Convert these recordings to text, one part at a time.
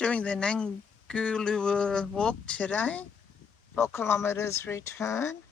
Doing the Nanguluwur walk today, 4 kilometres return,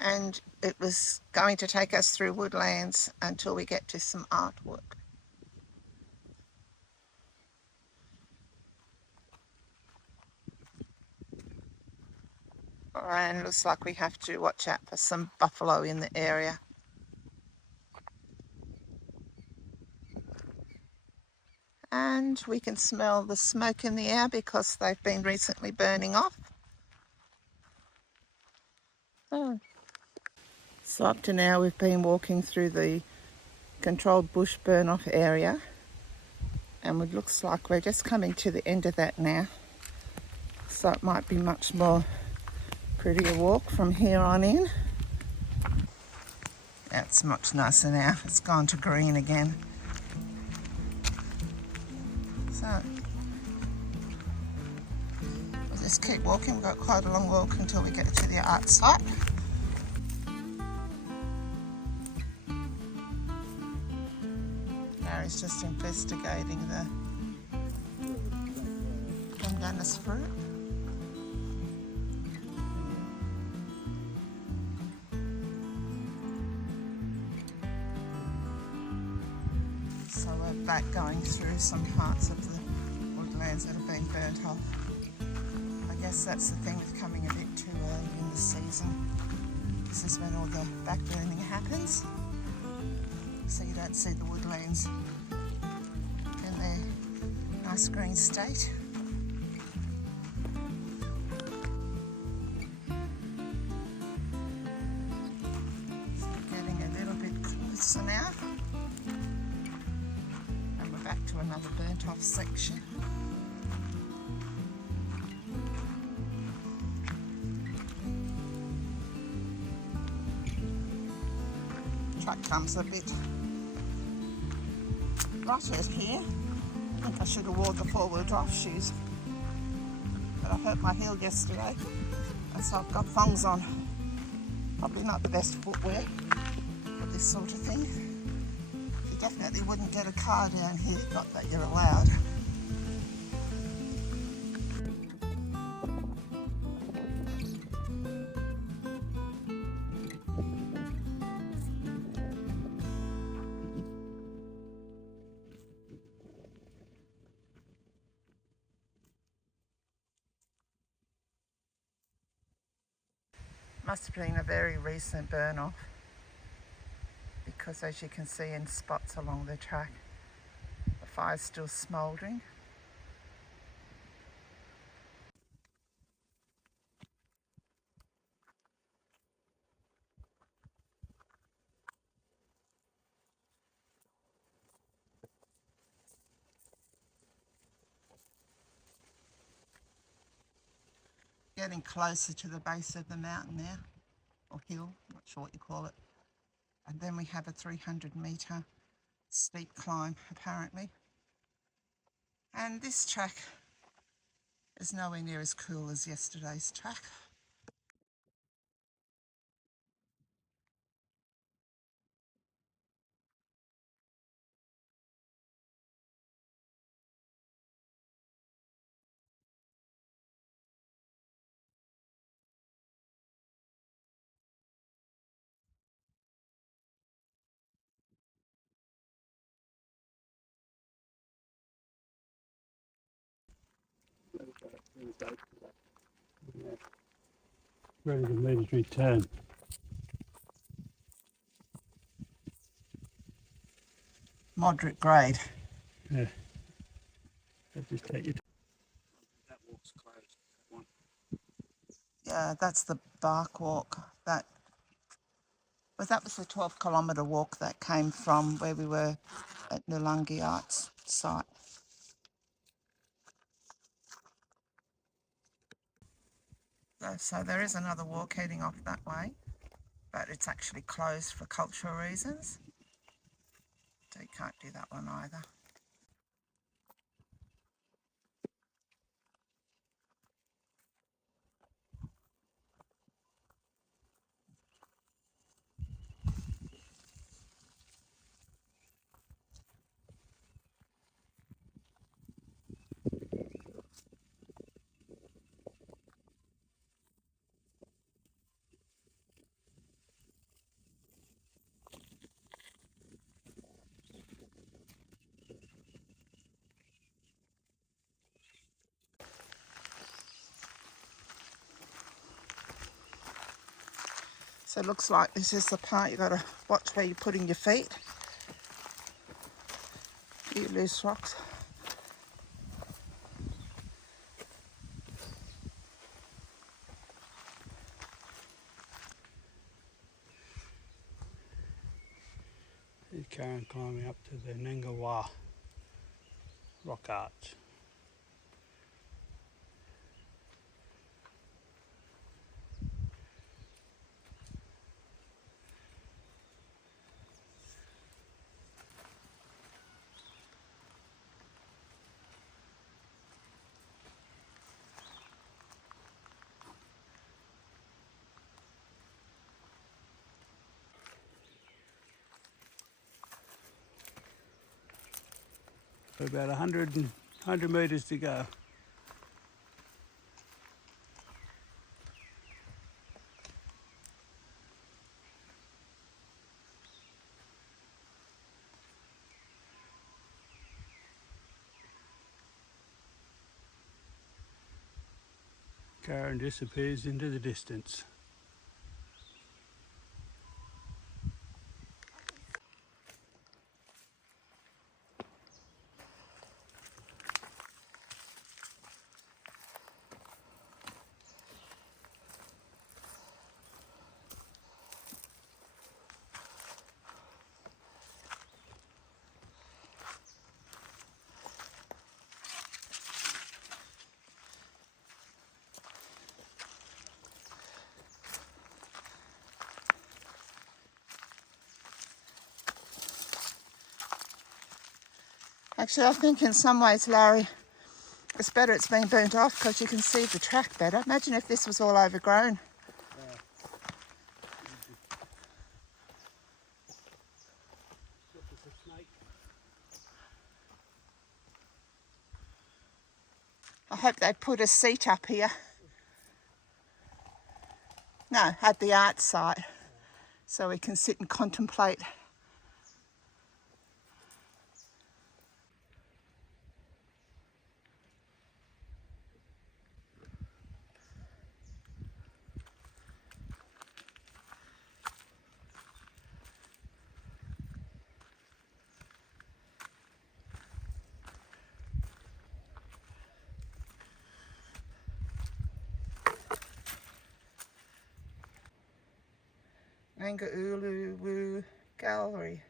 and it was going to take us through woodlands until we get to some artwork. And it looks like we have to watch out for some buffalo in the area. And we can smell the smoke in the air because they've been recently burning off. So up to now we've been walking through the controlled bush burn off area, and it looks like we're just coming to the end of that now. So it might be much more prettier walk from here on in. That's much nicer now. It's gone to green again. So we'll just keep walking. We've got quite a long walk until we get to the art site. Mary's just investigating the pandanus fruit. So we're back going through some parts of the woodlands that have been burnt off. I guess that's the thing with coming a bit too early in the season. This is when all the back burning happens. So you don't see the woodlands in their nice green state. So we're getting a little bit closer now. And we're back to another burnt off section. Truck comes a bit rutted here. I think I should have worn the four-wheel drive shoes, but I hurt my heel yesterday, and so I've got thongs on. Probably not the best footwear for this sort of thing. You definitely wouldn't get a car down here, not that you're allowed. Must have been a very recent burn off, because as you can see in spots along the track, the fire's still smouldering. Getting closer to the base of the mountain now, or hill, not sure what you call it. And then we have a 300-metre steep climb, apparently. And this track is nowhere near as cool as yesterday's track. Ready to make a return. Moderate grade. Yeah. I'll just take you. That walk's closed. That one. Yeah, that's the bark walk. That was the 12-kilometre walk that came from where we were at Nourlangie Arts site. So there is another walk heading off that way, but it's actually closed for cultural reasons. So you can't do that one either. So it looks like this is the part you've got to watch where you're putting your feet. A few loose rocks. He's Karen climbing up to the Nanguluwur rock arch. About 100 metres to go. Karen disappears into the distance. Actually, I think in some ways, Larry, it's better it's been burnt off because you can see the track better. Imagine if this was all overgrown. I hope they put a seat up here. No, at the art site, so we can sit and contemplate. Nanguluwur Gallery.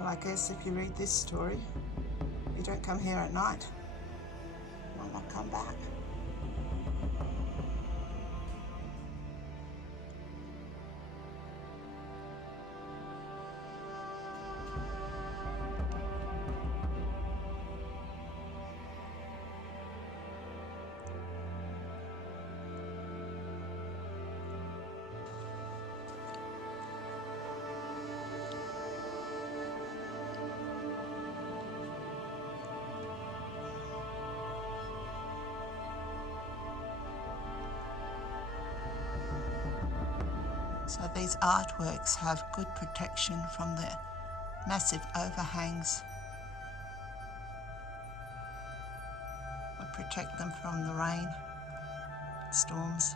Well, I guess if you read this story, you don't come here at night. You might not come back. So these artworks have good protection from the massive overhangs would protect them from the rain, storms.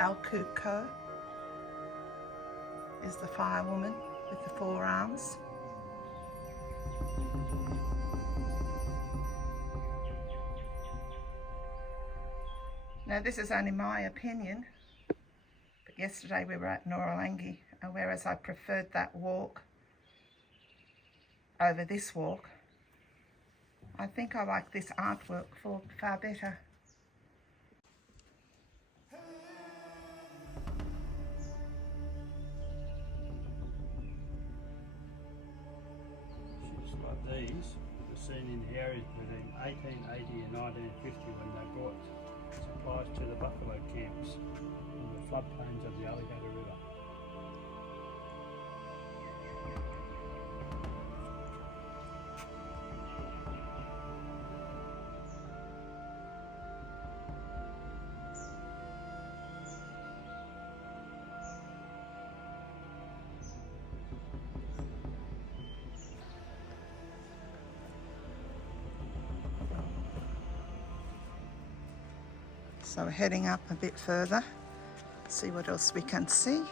Alkuko is the firewoman with the 4 arms. Now this is only my opinion, but yesterday we were at Nourlangie, and whereas I preferred that walk over this walk, I think I like this artwork far better. These were seen in the areas between 1880 and 1950 when they brought supplies to the buffalo camps in the floodplains of the Alligator River. So we're heading up a bit further, see what else we can see. And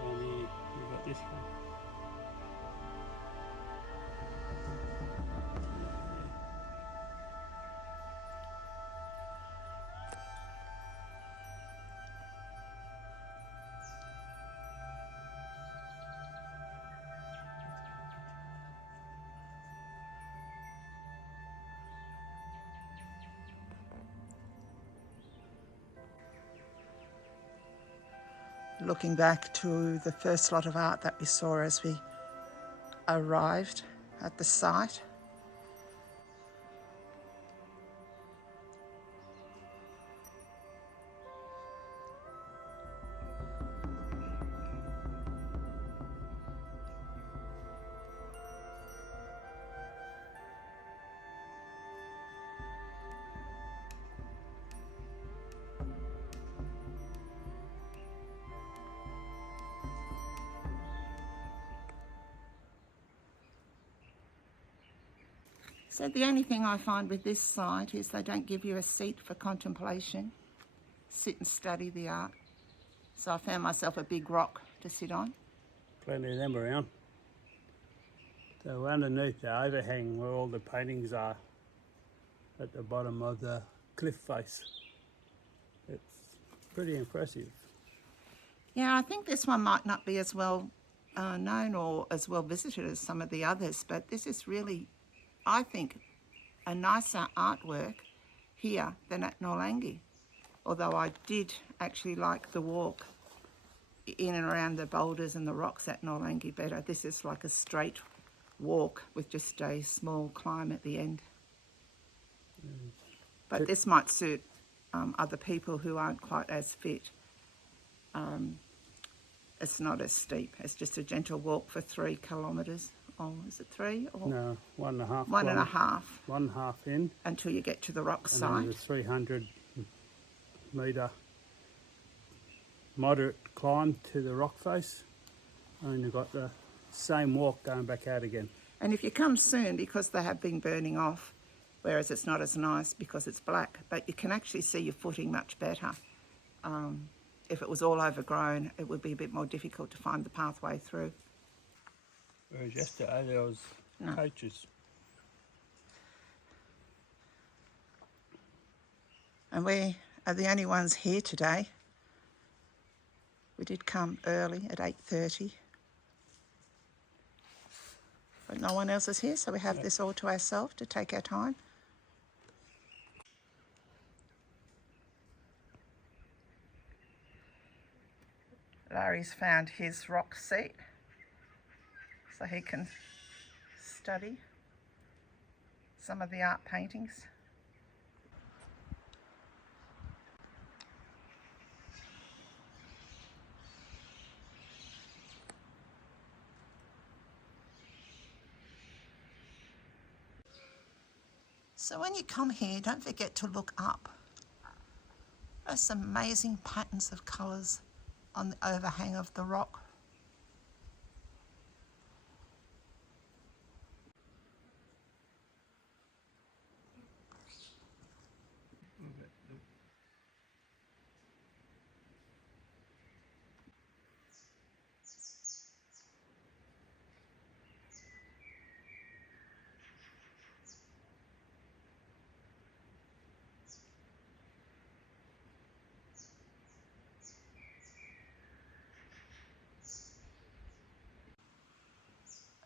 then you've got this one. Looking back to the first lot of art that we saw as we arrived at the site. So the only thing I find with this site is they don't give you a seat for contemplation. Sit and study the art. So I found myself a big rock to sit on. Plenty of them around. So underneath the overhang where all the paintings are at the bottom of the cliff face. It's pretty impressive. Yeah, I think this one might not be as well known or as well visited as some of the others, but this is really, I think, a nicer artwork here than at Nourlangie. Although I did actually like the walk in and around the boulders and the rocks at Nourlangie better. This is like a straight walk with just a small climb at the end. But this might suit other people who aren't quite as fit. It's not as steep. It's just a gentle walk for 3 kilometres. Oh, is it 3? Or No, 1.5. 1.5. 1.5 in. Until you get to the rock And side. then the 300 metre moderate climb to the rock face. And you've got the same walk going back out again. And if you come soon, because they have been burning off, whereas it's not as nice because it's black, but you can actually see your footing much better. If it was all overgrown, it would be a bit more difficult to find the pathway through. Whereas yesterday there was coaches. And we are the only ones here today. We did come early at 8:30. But no one else is here, so we have this all to ourselves to take our time. Larry's found his rock seat so he can study some of the art paintings. So when you come here, don't forget to look up. There's some amazing patterns of colours on the overhang of the rock.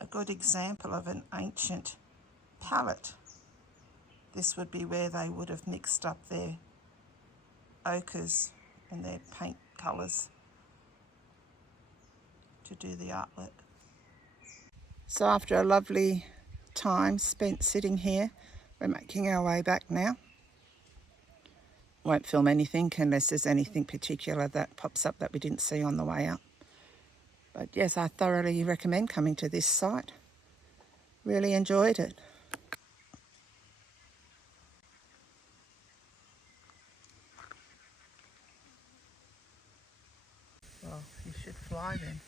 A good example of an ancient palette. This would be where they would have mixed up their ochres and their paint colours to do the artwork. So after a lovely time spent sitting here, we're making our way back now. Won't film anything unless there's anything particular that pops up that we didn't see on the way up. But yes, I thoroughly recommend coming to this site. Really enjoyed it. Well, you should fly then.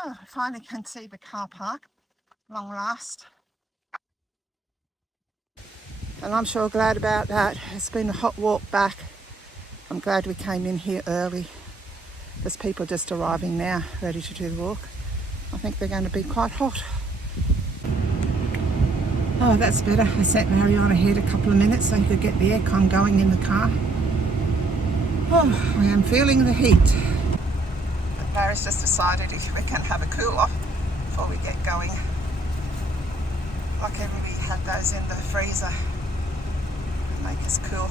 Oh, I finally can see the car park, long last. And I'm sure glad about that. It's been a hot walk back. I'm glad we came in here early. There's people just arriving now, ready to do the walk. I think they're going to be quite hot. Oh, that's better. I sat Larry on ahead a couple of minutes so he could get the aircon going in the car. Oh, I am feeling the heat. Larry's just decided if we can have a cool off before we get going. Luckily we had those in the freezer to make us cool.